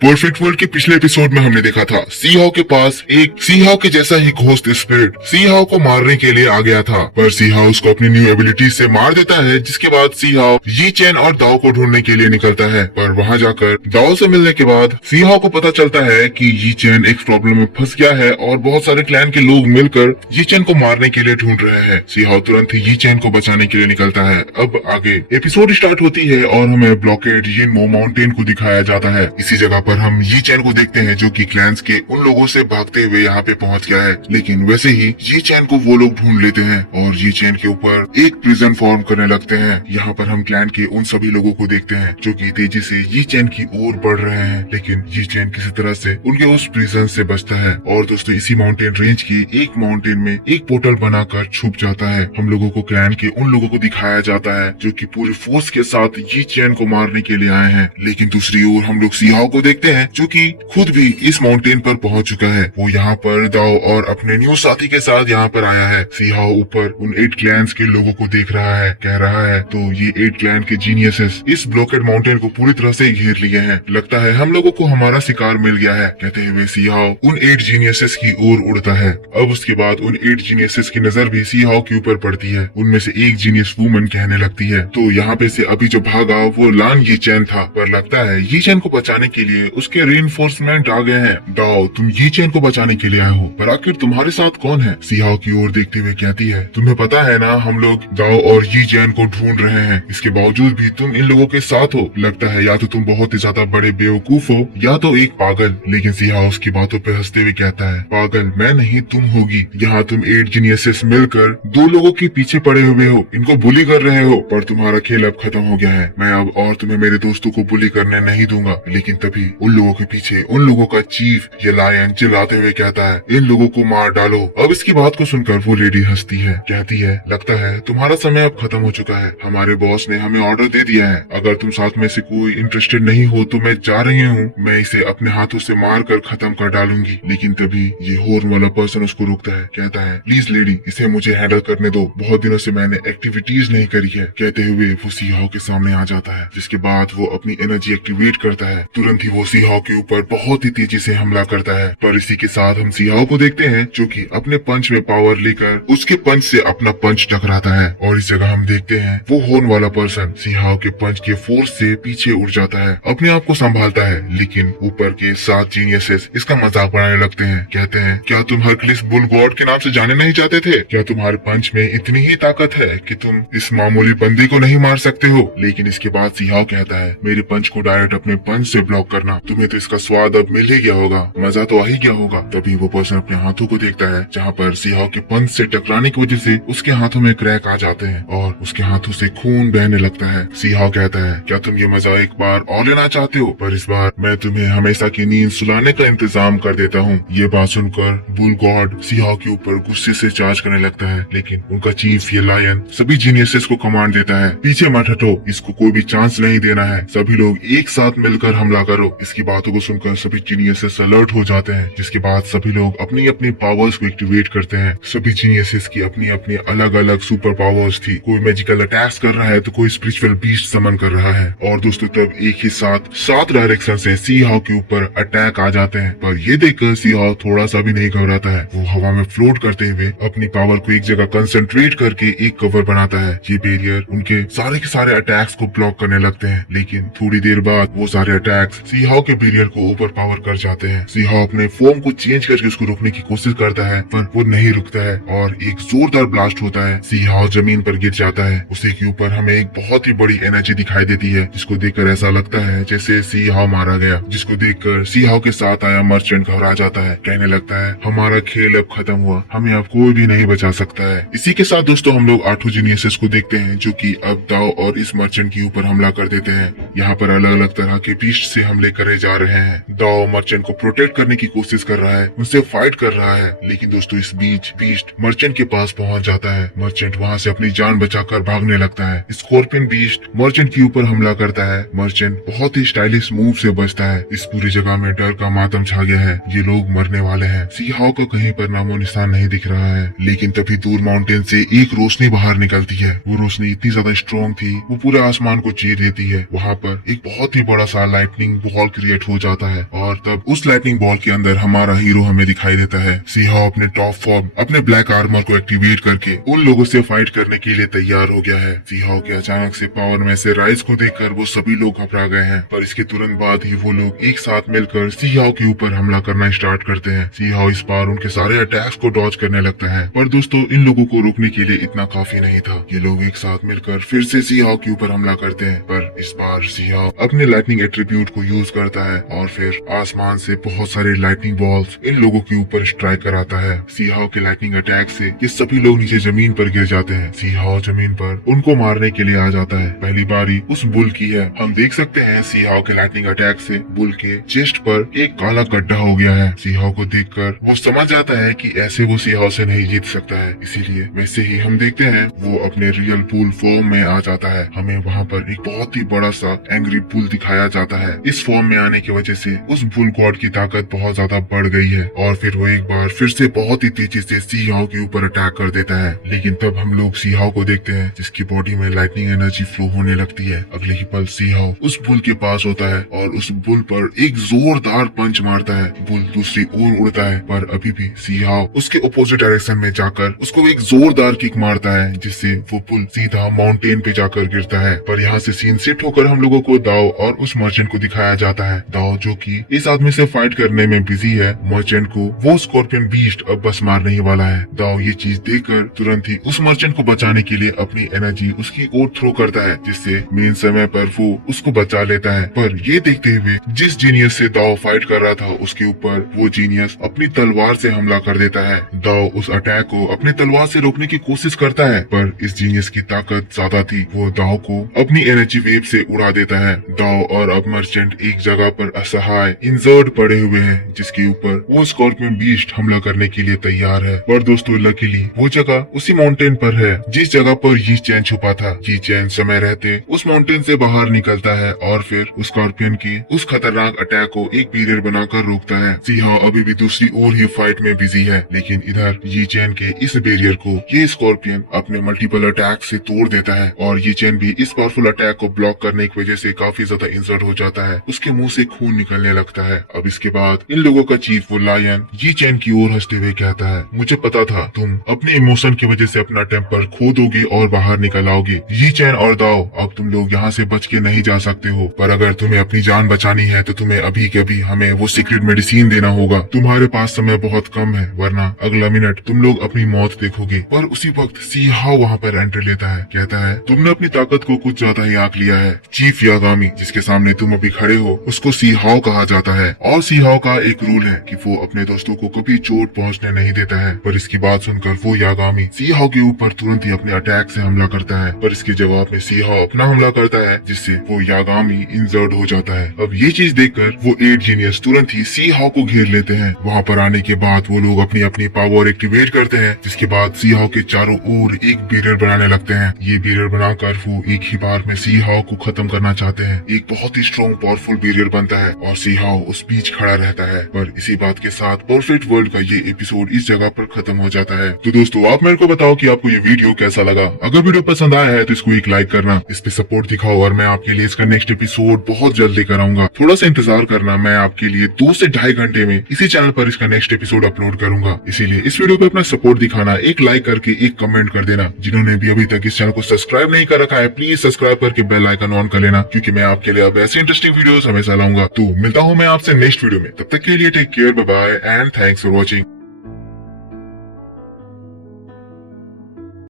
Perfect world के पिछले episode में हमने देखा था सीहाओ के पास एक सीहाओ के जैसा ही घोस्ट स्पिरिट सीहाओ को मारने के लिए आ गया था, पर सीहाओ उसको अपनी न्यू एबिलिटी से मार देता है। जिसके बाद सीहाओ यी चैन और दाओ को ढूंढने के लिए निकलता है, पर वहां जाकर दाओ से मिलने के बाद सीहाओ को पता चलता है कि यी चैन एक प्रॉब्लम में फंस गया है और बहुत सारे क्लैन के लोग मिलकर यी चैन को मारने के लिए ढूंढ रहे हैं। सीहाओ तुरंत ही यी चैन को बचाने के लिए निकलता है। अब आगे एपिसोड स्टार्ट होती है और हमें ब्लॉकेड यिनमो माउंटेन को दिखाया जाता है। इसी जगह पर हम यी चैन को देखते हैं जो कि क्लैंस के उन लोगों से भागते हुए यहाँ पे पहुंच गया है, लेकिन वैसे ही यी चैन को वो लोग ढूंढ लेते हैं और यी चैन के ऊपर एक प्रिजन फॉर्म करने लगते हैं। यहाँ पर हम क्लैन के उन सभी लोगों को देखते हैं जो कि तेजी से यी चैन की ओर बढ़ रहे हैं, लेकिन यी चैन किसी तरह से उनके उस प्रिजन से बचता है। और दोस्तों इसी माउंटेन रेंज की एक माउंटेन में एक पोर्टल बनाकर छुप जाता है। हम लोगों को क्लैन के उन लोगों को दिखाया जाता है जो कि पूरी फोर्स के साथ यी चैन को मारने के लिए आए हैं, लेकिन दूसरी ओर हम लोग सीहाओ को देखते हैं जो कि खुद भी इस माउंटेन पर पहुंच चुका है। वो यहाँ पर दाओ और अपने न्यू साथी के साथ यहाँ पर आया है। सीहाओ ऊपर उन 8 क्लैंस के लोगों को देख रहा है, कह रहा है तो ये 8 क्लैन के जीनियसेस इस ब्लॉकेड माउंटेन को पूरी तरह से घेर लिए हैं। लगता है हम लोगों को हमारा शिकार मिल गया है। कहते हुए सीहाओ उन 8 जीनियसेस की ओर उड़ता है। अब उसके बाद उन 8 जीनियसेस की नजर भी सीहाओ के ऊपर पड़ती है। उनमें से एक जीनियस वूमन कहने लगती है तो यहाँ पे से अभी जो भागा वो लान यी चैन था, पर लगता है यी चैन को बचाने के लिए उसके रीइंफोर्समेंट आ गए हैं। दाओ तुम यी चैन को बचाने के लिए आए हो, पर आखिर तुम्हारे साथ कौन है? सीहाओ की ओर देखते हुए कहती है तुम्हें पता है ना हम लोग दाओ और यी चैन को ढूंढ रहे हैं, इसके बावजूद भी तुम इन लोगों के साथ हो। लगता है या तो तुम बहुत ही ज्यादा बड़े बेवकूफ हो या तो एक पागल। लेकिन सीहाओ उसकी बातों पे हंसते हुए कहता है पागल मैं नहीं तुम होगी। यहाँ तुम 8 जीनियसेस मिलकर 2 लोगों के पीछे पड़े हुए हो, इनको बुली कर रहे हो, पर तुम्हारा खेल अब खत्म हो गया है। मैं अब और तुम्हें मेरे दोस्तों को बुली करने नहीं दूंगा। लेकिन तभी उन लोगों के पीछे उन लोगों का चीफ ये लायन चिल्लाते हुए कहता है इन लोगों को मार डालो। अब इसकी बात को सुनकर वो लेडी हंसती है, कहती है लगता है तुम्हारा समय अब खत्म हो चुका है। हमारे बॉस ने हमें ऑर्डर दे दिया है, अगर तुम साथ में से कोई इंटरेस्टेड नहीं हो तो मैं जा रही हूँ। मैं इसे अपने हाथों से मार कर खत्म कर डालूंगी। लेकिन तभी ये हॉर्न वाला पर्सन उसको रोकता है, कहता है प्लीज लेडी इसे मुझे हैंडल करने दो, बहुत दिनों से मैंने एक्टिविटीज नहीं करी है। कहते हुए वो सीहाओ के सामने आ जाता है, जिसके बाद वो अपनी एनर्जी एक्टिवेट करता है। तुरंत ही वो सीहाओ के ऊपर बहुत ही तेजी से हमला करता है, पर इसी के साथ हम सीहाओ को देखते हैं जो कि अपने पंच में पावर लेकर उसके पंच से अपना पंच टकराता है। और इस जगह हम देखते हैं वो हॉर्न वाला पर्सन सीहाओ के पंच के फोर्स से पीछे उड़ जाता है, अपने आप को संभालता है। लेकिन ऊपर के 7 जीनियसेस इसका मजाक बनाने लगते हैं, कहते हैं क्या तुम हरक्लिस बुल गॉड के नाम से जाने नहीं चाहते थे? क्या तुम्हारे पंच में इतनी ही ताकत है कि तुम इस मामूली बंदी को नहीं मार सकते हो? लेकिन इसके बाद सीहाओ कहता है मेरे पंच को डायरेक्ट अपने पंच से ब्लॉक करना, तुम्हें तो इसका स्वाद अब मिल ही गया होगा, मजा तो आ ही गया होगा। तभी वो पर्सन अपने हाथों को देखता है जहाँ पर सीहाओ के पंच से टकराने की वजह से उसके हाथों में क्रैक आ जाते हैं और उसके हाथों से खून बहने लगता है। सीहाओ कहता है क्या तुम ये मजा एक बार और लेना चाहते हो? पर इस बार मैं तुम्हें हमेशा की नींद सुलाने का इंतजाम कर देता हूँ। ये बात सुनकर बुल गॉड सीहाओ के ऊपर गुस्से से चार्ज करने लगता है, लेकिन उनका चीफ ये लायन सभी जीनियसेस को कमांड देता है पीछे मत हटो, इसको कोई भी चांस नहीं देना है, सभी लोग एक साथ मिलकर हमला करो। इसकी बातों को सुनकर सभी जीनियसेस अलर्ट हो जाते हैं, जिसके बाद सभी लोग अपनी अपनी पावर्स को एक्टिवेट करते हैं। सभी जीनियसेस की अपनी अपनी अलग अलग सुपर पावर्स थी, कोई मैजिकल अटैक्स कर रहा है तो कोई स्पिरिचुअल बीस्ट समन कर रहा है। और दोस्तों तब एक ही साथ 7 डायरेक्शन से सीहाओ के ऊपर अटैक आ जाते हैं, पर ये देखकर सीहाओ थोड़ा सा भी नहीं घबराता है। वो हवा में फ्लोट करते हुए अपनी पावर को एक जगह कंसंट्रेट करके एक कवर बनाता है। ये बैरियर उनके सारे अटैक्स को ब्लॉक करने लगते हैं, लेकिन थोड़ी देर बाद वो सारे अटैक्स सीहाओ के बैरियर को ओवर पावर कर जाते हैं। सीहाओ अपने फॉर्म को चेंज करके उसको रोकने की कोशिश करता है, पर वो नहीं रुकता है और एक जोरदार ब्लास्ट होता है। सीहाओ जमीन पर गिर जाता है। उसी के ऊपर हमें एक बहुत ही बड़ी एनर्जी दिखाई देती है, जिसको देखकर ऐसा लगता है जैसे सीहाओ मारा गया। जिसको देखकर सीहाओ के साथ आया मर्चेंट घबरा जाता है, कहने लगता है हमारा खेल अब खत्म हुआ, हमें अब कोई भी नहीं बचा सकता है। इसी के साथ दोस्तों हम लोग 8 जीनियसेस को देखते हैं जो कि अब दाओ और इस मर्चेंट के ऊपर हमला कर देते हैं। यहाँ पर अलग अलग तरह के बीस्ट से हमले करे जा रहे हैं। दाओ मर्चेंट को प्रोटेक्ट करने की कोशिश कर रहा है, उनसे फाइट कर रहा है, लेकिन दोस्तों इस बीच बीस्ट मर्चेंट के पास पहुंच जाता है। मर्चेंट वहां से अपनी जान बचाकर भागने लगता है। स्कॉर्पियन बीस्ट मर्चेंट के ऊपर हमला करता है। मर्चेंट बहुत ही स्टाइलिश मूव से बचता है। इस पूरी जगह में डर का मातम छा गया है, ये लोग मरने वाले हैं। सीहाओ का कहीं पर नामो निशान नहीं दिख रहा है, लेकिन तभी दूर माउंटेन से एक रोशनी बाहर निकलती है। वो रोशनी इतनी ज्यादा स्ट्रॉन्ग थी वो पूरे आसमान को चीर देती है। वहाँ पर एक बहुत ही बड़ा सा लाइटनिंग बॉल बॉल क्रिएट हो जाता है और तब उस लाइटनिंग बॉल के अंदर हमारा हीरो हमें दिखाई देता है। सी हाउ अपने टॉप फॉर्म अपने ब्लैक आर्मर को एक्टिवेट करके उन लोगों से फाइट करने के लिए तैयार हो गया है। सी हाउ के अचानक से पावर में से राइज को देखकर वो सभी लोग घबरा गए हैं, पर इसके तुरंत बाद ही वो लोग एक साथ मिलकर सी हाउ के ऊपर हमला करना स्टार्ट करते हैं। सी हाउ इस बार उनके सारे अटैक्स को डॉज करने लगता है, पर दोस्तों इन लोगों को रोकने के लिए इतना काफी नहीं था। ये लोग एक साथ मिलकर फिर से सी हाउ के ऊपर हमला करते हैं, पर इस बार सी हाउ अपने लाइटनिंग एट्रीब्यूट को यूज करता है और फिर आसमान से बहुत सारे लाइटनिंग बॉल्स इन लोगों के ऊपर स्ट्राइक कराता है। सी हाउ के लाइटनिंग अटैक से ये सभी लोग नीचे जमीन पर गिर जाते हैं। सी हाउ जमीन पर उनको मारने के लिए आ जाता है। पहली बारी उस बुल की है। हम देख सकते हैं सी हाउ के लाइटनिंग अटैक से बुल के चेस्ट पर एक काला गड्ढा हो गया है। सी हाउ को देखकर वो समझ जाता है कि ऐसे वो सी हाउ से नहीं जीत सकता है, इसीलिए वैसे ही हम देखते हैं वो अपने रियल बुल फॉर्म में आ जाता है। हमें वहाँ पर एक बहुत ही बड़ा सा एंग्री बुल दिखाया जाता है। इस फॉर्म में आने की वजह से उस बुल गॉड की ताकत बहुत ज्यादा बढ़ गई है और फिर वो एक बार फिर से बहुत ही तेजी से सी हाउ के ऊपर अटैक कर देता है। लेकिन तब हम लोग सी हाउ को देखते हैं जिसकी बॉडी में लाइटनिंग एनर्जी फ्लो होने लगती है। अगले ही पल सी हाउ उस बुल के पास होता है और उस बुल पर एक जोरदार पंच मारता है। बुल दूसरी ओर उड़ता है, पर अभी भी सी हाउ उसके अपोजिट डायरेक्शन में जाकर उसको एक जोरदार किक मारता है, जिससे वो बुल सीधा माउंटेन पे जाकर गिरता है। पर यहाँ से सीन शिफ्ट होकर हम लोगों को दाओ और उस मर्चेंट को दिखाया जाता है। दाओ जो कि इस आदमी से फाइट करने में बिजी है, मर्चेंट को वो स्कॉर्पियन बीस्ट अब बस मारने ही वाला है। दाओ ये चीज देखकर तुरंत ही उस मर्चेंट को बचाने के लिए अपनी एनर्जी उसकी ओर थ्रो करता है, जिससे मेन समय पर वो उसको बचा लेता है। पर ये देखते हुए जिस जीनियस से दाओ फाइट कर रहा था उसके ऊपर वो जीनियस अपनी तलवार से हमला कर देता है। दाओ उस अटैक को अपने तलवार से रोकने की कोशिश करता है, पर इस जीनियस की ताकत ज्यादा थी। वो दाओ को अपनी एनर्जी वेव से उड़ा देता है। दाओ और अब मर्चेंट एक जगह पर असहाय इंजर्ड पड़े हुए हैं, जिसके ऊपर वो स्कॉर्पियन बीस्ट हमला करने के लिए तैयार है। पर दोस्तों लकीली वो जगह उसी माउंटेन पर है जिस जगह पर ये चैन छुपा था। ये चैन समय रहते उस माउंटेन से बाहर निकलता है और फिर स्कॉर्पियन की उस खतरनाक अटैक को एक बैरियर बनाकर रोकता है। सी हाउ अभी भी दूसरी ओर ही फाइट में बिजी है, लेकिन इधर ये चैन के इस बैरियर को ये स्कॉर्पियन अपने मल्टीपल अटैक से तोड़ देता है और ये चैन भी इस पावरफुल अटैक को ब्लॉक करने की वजह से काफी ज्यादा इंजर्ड हो जाता है। उसके मुंह से खून निकलने लगता है। अब इसके बाद इन लोगों का चीफ वो लायन ये चैन की ओर हंसते हुए कहता है, मुझे पता था तुम अपने इमोशन की वजह से अपना टेम्पर खो दोगे और बाहर निकल आओगे। ये चैन और दाओ अब तुम लोग यहाँ से बच के नहीं जा सकते हो, पर अगर तुम्हें अपनी जान बचानी है तो तुम्हें अभी के अभी हमें वो सीक्रेट मेडिसिन देना होगा। तुम्हारे पास समय बहुत कम है, वरना अगला मिनट तुम लोग अपनी मौत देखोगे। पर उसी वक्त सी हाउ वहाँ पर एंटर लेता है, कहता है तुमने अपनी ताकत को कुछ ज्यादा ही आंक लिया है। चीफ यागामी जिसके सामने तुम अभी खड़े हो उसको सी हाउ कहा जाता है और सी हाउ का एक रूल है कि वो अपने दोस्तों को कभी चोट पहुँचने नहीं देता है। पर इसकी बात सुनकर वो यागामी सी हाउ के ऊपर तुरंत ही अपने अटैक से हमला करता है, पर इसके जवाब में सी हाउ अपना हमला करता है, जिससे वो यागामी इंजर्ड हो जाता है। अब ये चीज देखकर वो 8 जीनियस तुरंत ही सी हाउ को घेर लेते हैं। वहाँ पर आने के बाद वो लोग अपनी अपनी पावर एक्टिवेट करते हैं, जिसके बाद सी हाउ के चारों ओर एक बैरियर बनाने लगते हैं। ये बैरियर बनाकर वो एक ही बार में सी हाउ को खत्म करना चाहते हैं। एक बहुत ही स्ट्रॉन्ग पावरफुल बैरियर बनता है और सी हाउ उस बीच खड़ा रहता है। पर इसी बात के साथ परफेक्ट वर्ल्ड का ये एपिसोड इस जगह पर खत्म हो जाता है। तो दोस्तों आप मेरे को बताओ कि आपको ये वीडियो कैसा लगा। अगर वीडियो पसंद आया है तो इसको एक लाइक करना, इस पे सपोर्ट दिखाओ और मैं आपके लिए इसका नेक्स्ट एपिसोड बहुत जल्द लेकर आऊंगा। थोड़ा सा इंतजार करना, मैं आपके लिए 2 से 2.5 घंटे में इसी चैनल पर इसका नेक्स्ट एपिसोड अपलोड करूंगा। इसीलिए इस वीडियो पे अपना सपोर्ट दिखाना, एक लाइक करके एक कमेंट कर देना। जिन्होंने भी अभी तक इस चैनल को सब्सक्राइब नहीं कर रखा है प्लीज सब्सक्राइब करके बेल आइकन ऑन कर लेना, क्योंकि मैं आपके लिए अब ऐसी इंटरेस्टिंग वीडियोस हमेशा लाऊंगा। तो मिलता हूँ मैं आपसे नेक्स्ट वीडियो में, तब तक के लिए take care, bye bye and thanks for watching.